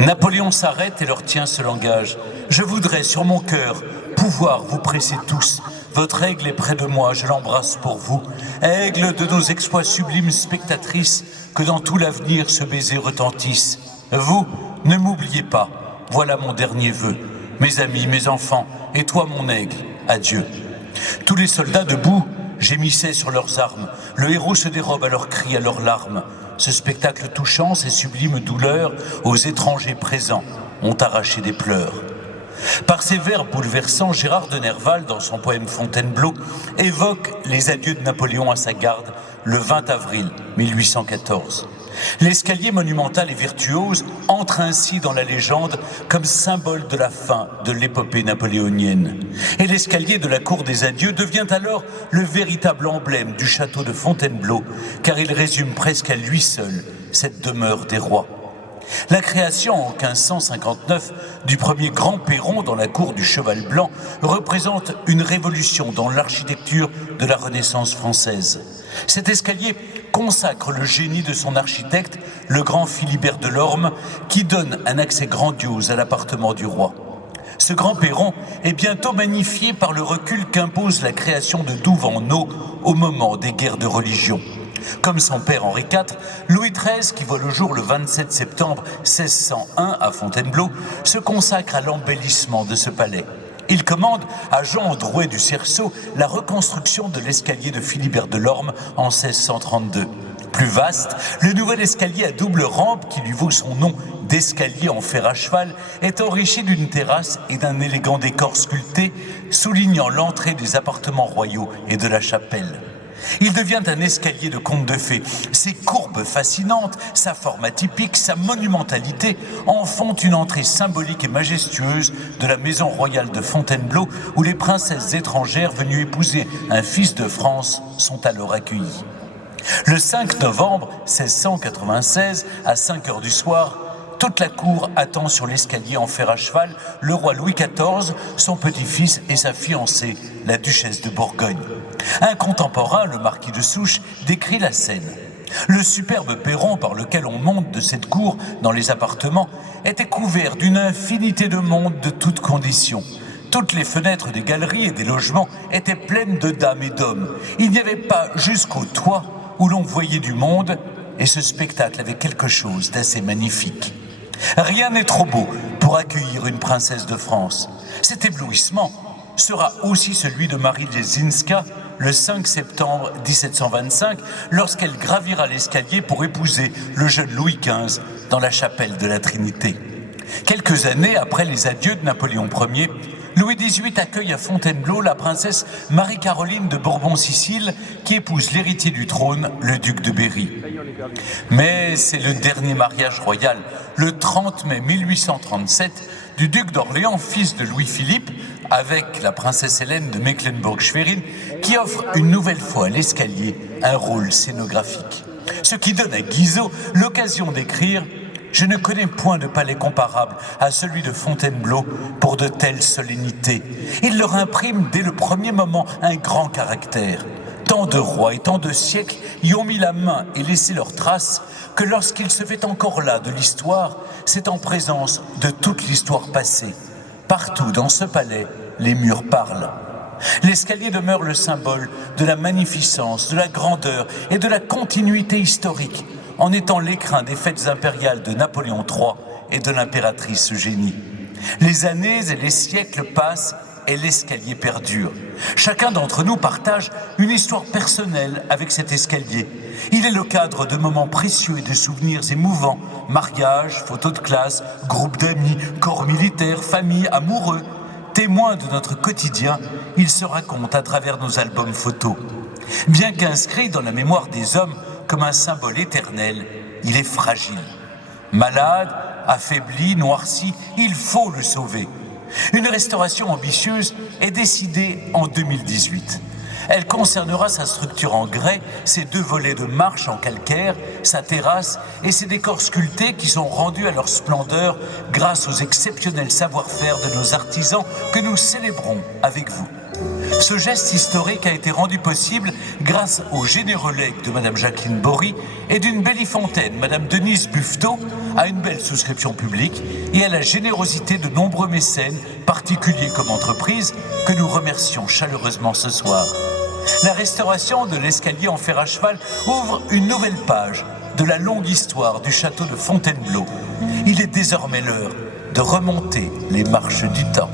Napoléon s'arrête et leur tient ce langage. Je voudrais, sur mon cœur, pouvoir vous presser tous. Votre aigle est près de moi, je l'embrasse pour vous. Aigle de nos exploits sublimes spectatrices, que dans tout l'avenir ce baiser retentisse. Vous, ne m'oubliez pas, voilà mon dernier vœu. Mes amis, mes enfants, et toi mon aigle, adieu. Tous les soldats debout gémissaient sur leurs armes. Le héros se dérobe à leurs cris, à leurs larmes. Ce spectacle touchant, ces sublimes douleurs, aux étrangers présents, ont arraché des pleurs. Par ces vers bouleversants, Gérard de Nerval, dans son poème Fontainebleau, évoque les adieux de Napoléon à sa garde le 20 avril 1814. L'escalier monumental et virtuose entre ainsi dans la légende comme symbole de la fin de l'épopée napoléonienne. Et l'escalier de la cour des adieux devient alors le véritable emblème du château de Fontainebleau, car il résume presque à lui seul cette demeure des rois. La création en 1559 du premier grand perron dans la cour du Cheval Blanc représente une révolution dans l'architecture de la Renaissance française. Cet escalier consacre le génie de son architecte, le grand Philibert Delorme, qui donne un accès grandiose à l'appartement du roi. Ce grand perron est bientôt magnifié par le recul qu'impose la création de douves en eau au moment des guerres de religion. Comme son père Henri IV, Louis XIII, qui voit le jour le 27 septembre 1601 à Fontainebleau, se consacre à l'embellissement de ce palais. Il commande à Jean Drouet du Cerceau la reconstruction de l'escalier de Philibert Delorme en 1632. Plus vaste, le nouvel escalier à double rampe, qui lui vaut son nom d'escalier en fer à cheval, est enrichi d'une terrasse et d'un élégant décor sculpté, soulignant l'entrée des appartements royaux et de la chapelle. Il devient un escalier de conte de fées. Ses courbes fascinantes, sa forme atypique, sa monumentalité en font une entrée symbolique et majestueuse de la maison royale de Fontainebleau, où les princesses étrangères venues épouser un fils de France sont alors accueillies. Le 5 novembre 1696, à 5 heures du soir, toute la cour attend sur l'escalier en fer à cheval le roi Louis XIV, son petit-fils et sa fiancée, la duchesse de Bourgogne. Un contemporain, le marquis de Souche, décrit la scène. Le superbe perron par lequel on monte de cette cour dans les appartements était couvert d'une infinité de monde de toutes conditions. Toutes les fenêtres des galeries et des logements étaient pleines de dames et d'hommes. Il n'y avait pas jusqu'au toit où l'on voyait du monde, et ce spectacle avait quelque chose d'assez magnifique. Rien n'est trop beau pour accueillir une princesse de France. Cet éblouissement sera aussi celui de Marie Lesinska le 5 septembre 1725, lorsqu'elle gravira l'escalier pour épouser le jeune Louis XV dans la chapelle de la Trinité. Quelques années après les adieux de Napoléon Ier, Louis XVIII accueille à Fontainebleau la princesse Marie-Caroline de Bourbon-Sicile, qui épouse l'héritier du trône, le duc de Berry. Mais c'est le dernier mariage royal, le 30 mai 1837, du duc d'Orléans, fils de Louis-Philippe, avec la princesse Hélène de Mecklembourg-Schwerin, qui offre une nouvelle fois à l'escalier un rôle scénographique. Ce qui donne à Guizot l'occasion d'écrire « Je ne connais point de palais comparable à celui de Fontainebleau pour de telles solennités. Il leur imprime dès le premier moment un grand caractère. Tant de rois et tant de siècles y ont mis la main et laissé leurs traces que lorsqu'il se fait encore là de l'histoire, c'est en présence de toute l'histoire passée. Partout dans ce palais, les murs parlent. » L'escalier demeure le symbole de la magnificence, de la grandeur et de la continuité historique, en étant l'écrin des fêtes impériales de Napoléon III et de l'impératrice Eugénie. Les années et les siècles passent et l'escalier perdure. Chacun d'entre nous partage une histoire personnelle avec cet escalier. Il est le cadre de moments précieux et de souvenirs émouvants, mariages, photos de classe, groupes d'amis, corps militaires, familles, amoureux. Témoins de notre quotidien, il se raconte à travers nos albums photos. Bien qu'inscrit dans la mémoire des hommes comme un symbole éternel, il est fragile. Malade, affaibli, noirci, il faut le sauver. Une restauration ambitieuse est décidée en 2018. Elle concernera sa structure en grès, ses 2 volets de marche en calcaire, sa terrasse et ses décors sculptés qui sont rendus à leur splendeur grâce aux exceptionnels savoir-faire de nos artisans que nous célébrons avec vous. Ce geste historique a été rendu possible grâce au généreux legs de Madame Jacqueline Bory et d'une bellifontaine, Madame Denise Buffetot, à une belle souscription publique et à la générosité de nombreux mécènes, particuliers comme entreprises, que nous remercions chaleureusement ce soir. La restauration de l'escalier en fer à cheval ouvre une nouvelle page de la longue histoire du château de Fontainebleau. Il est désormais l'heure de remonter les marches du temps.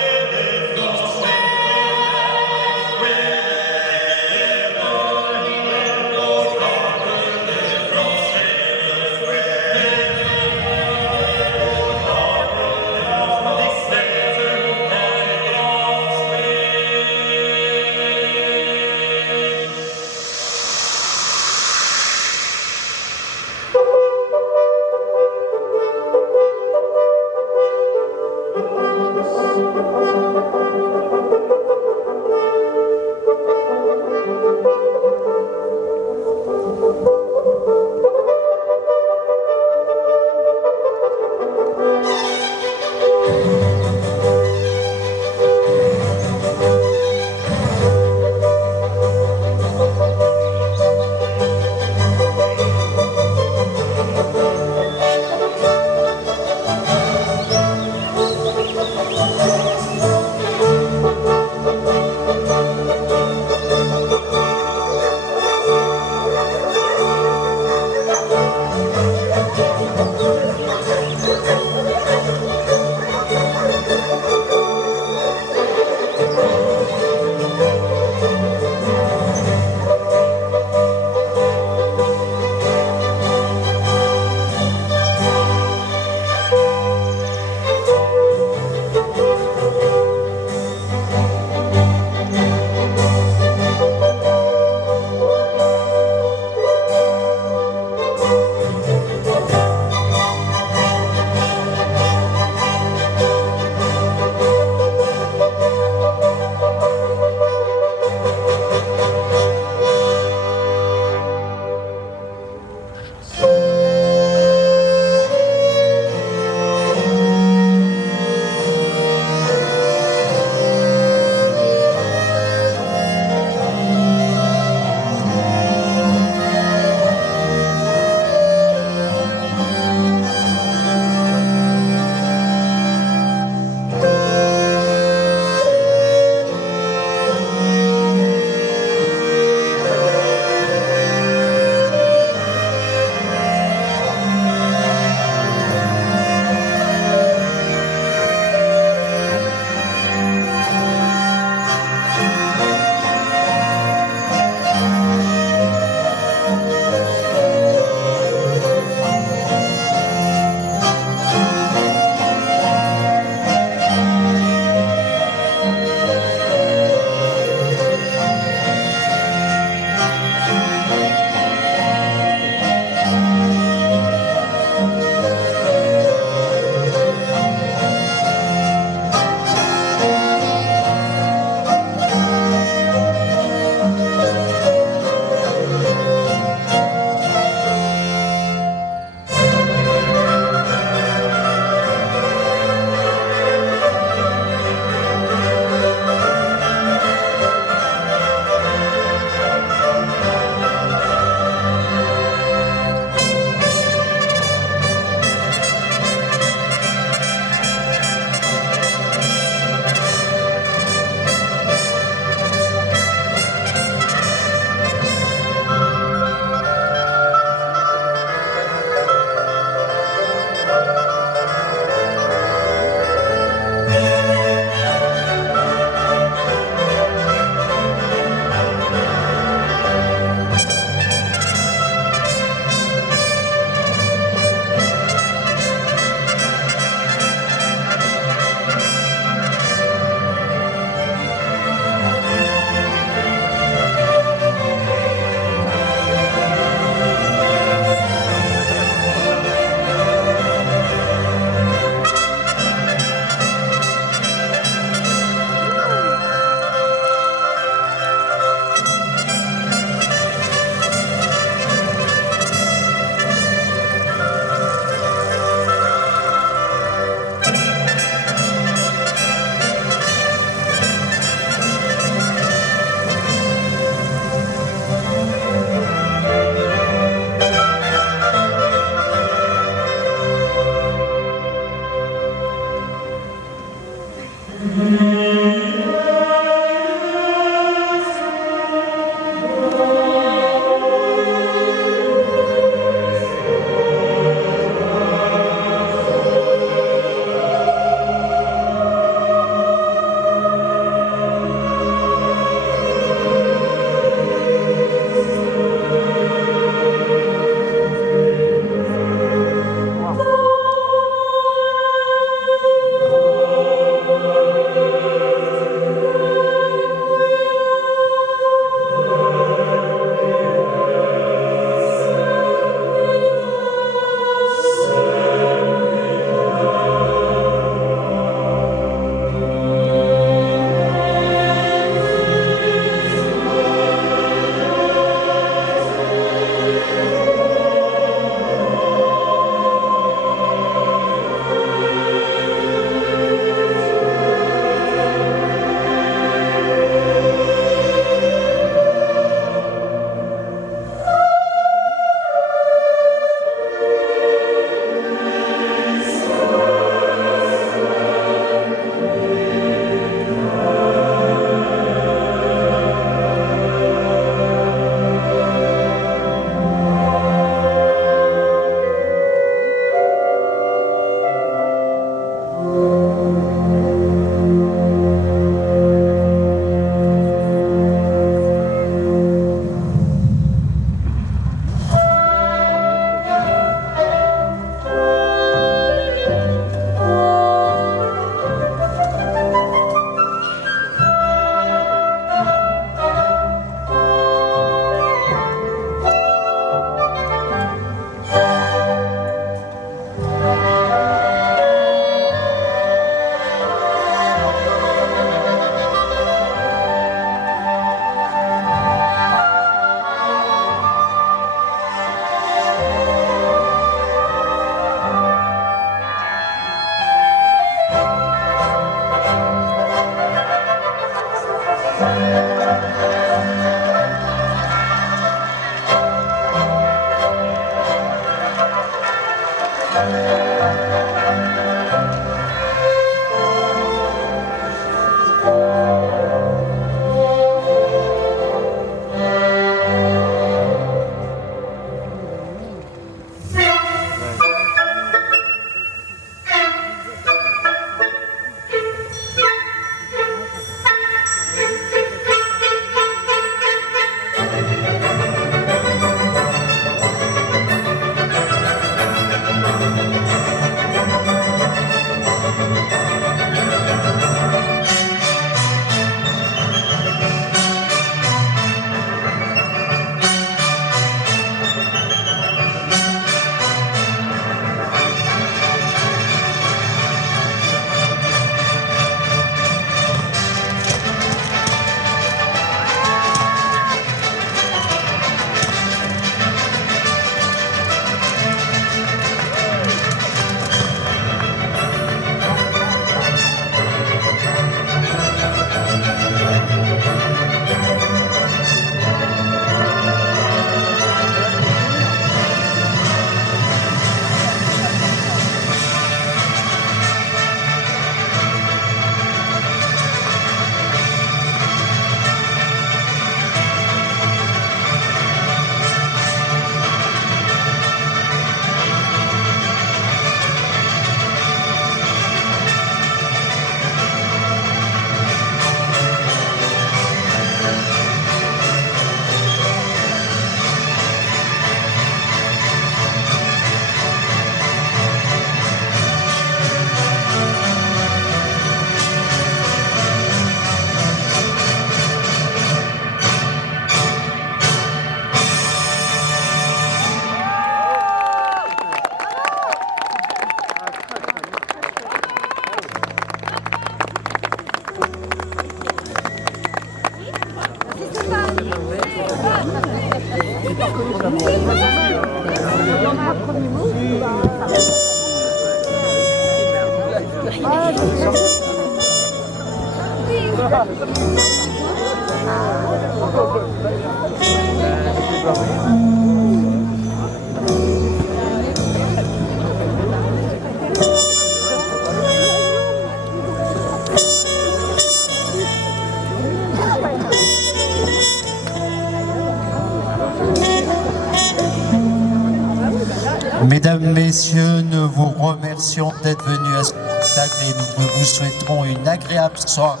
Mesdames, Messieurs, nous vous remercions d'être venus à ce spectacle et nous vous souhaiterons une agréable soirée.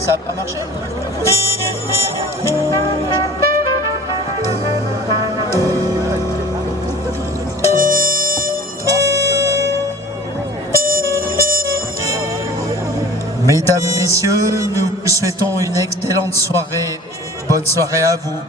Ça n'a pas marché. Mesdames, Messieurs, nous vous souhaitons une excellente soirée. Bonne soirée à vous.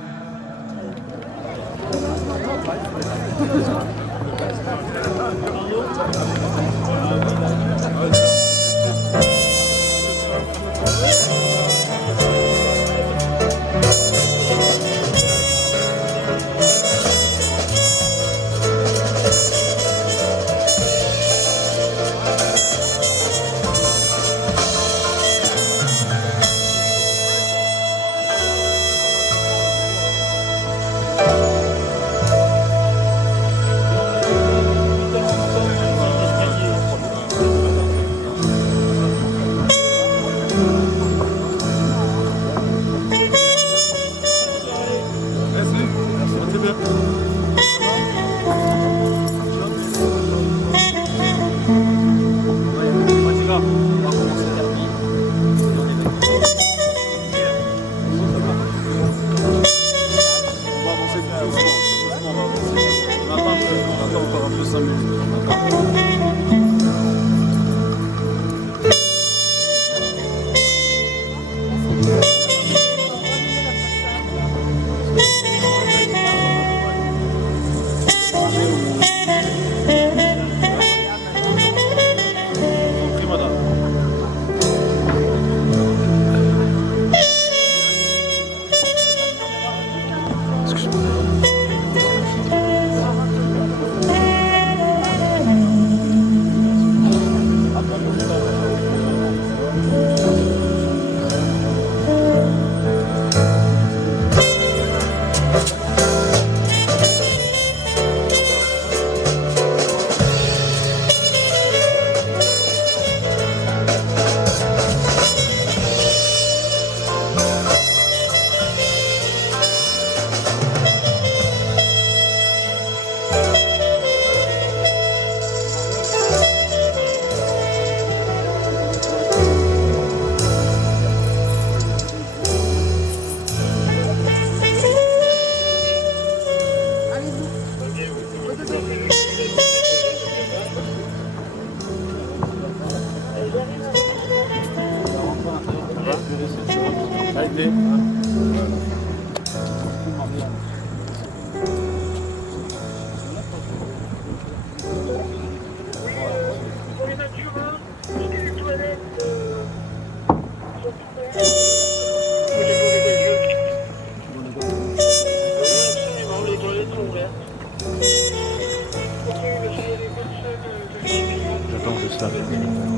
J'attends juste ça.